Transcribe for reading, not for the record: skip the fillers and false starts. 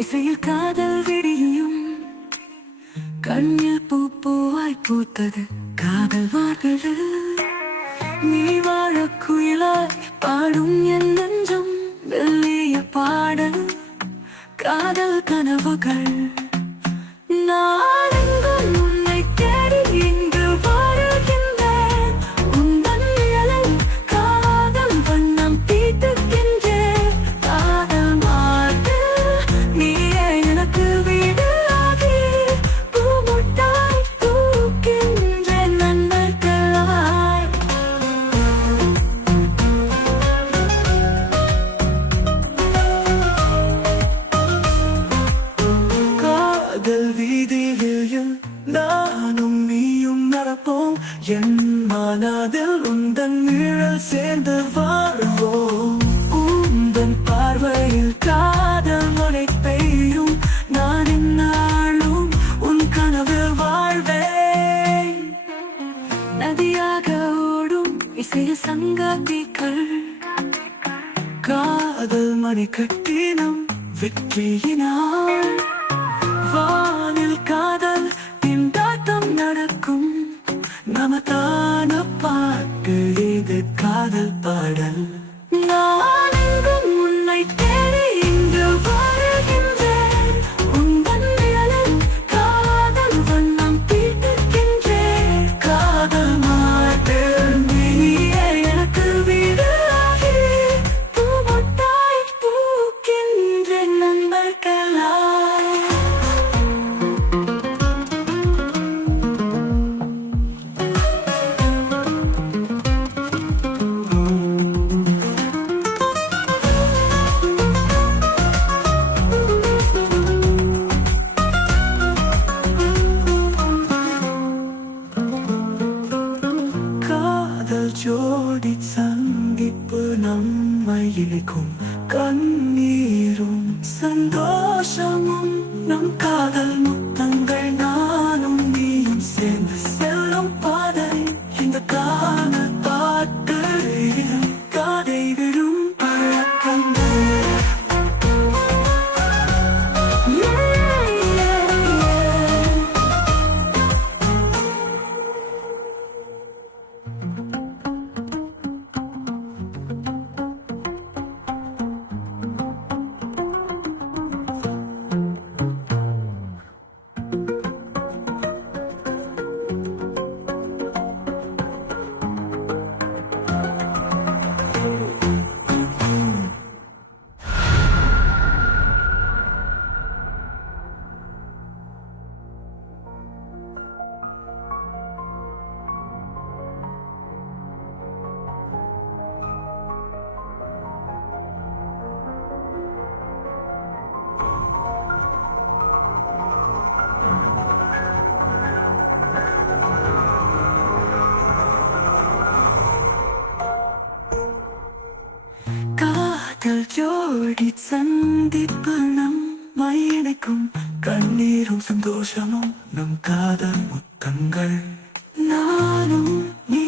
இசையில் காதல் விடியும் கண்ணில் பூ பூவாய் பூத்தது காதல் வார்கள் நீ வாழ குயிலாய் பாடும் என் நெஞ்சம் வெள்ளிய பாடல் காதல் கனவுகள் நான் எங்கும் உன்னை தேடி இங்கு வாழுகின்றேன் உந்தன் நிழலில் காதல் வண்ணம் தீட்டுகின்றேன் காதல் மாட்டு நீயே எனக்கு வீடு ஆகி பூமுட்டாய் தூக்கின்றேன் நண்பர்களாய் காதல் வீதியில் நானும் நீயும் நடப்போம் என் மனதில் உந்தன் நிழல் சேர்ந்து வாழ்வோம் உந்தன் பார்வையில் காதல் மழை பெய்யும் நான் இந்நாளும் உன் கனவில் வாழ்வேன் நதியாக ஓடும் இசைய சங்கதிகள் காதல் மணி கட்டினம் வெற்றியினால் வானில் காதல் திண்டாட்டம் நடக்கும் நமதான பாட்டு இது காதல் பாடல் நான் எங்கும் உன்னை தேடி இங்கு வாழுகின்றேன் உந்தன் நிழலில் காதல் வண்ணம் தீட்டுகின்றேன் காதல் மாட்டு நீயே எனக்கு வீடு ஆகி பூமுட்டாய் பூக்கின்றேன் நண்பர்களாய் காதல் ஜோடி சந்திப்பு நம்மை இழுக்கும் கண்ணீரும் சந்தோஷமும் நம் காதல் முத்தங்கள் நானும் நீயும் சேர்ந்து செல்லும் பாதை இந்த காதல் பாட்டு காதை விடும் பழக்கங்கள் காதல் ஜோடி சந்திப்பு நம்மை இணைக்கும் கண்ணீரும் சந்தோஷமும் நம் காதல் முத்தங்கள் நானும் நீ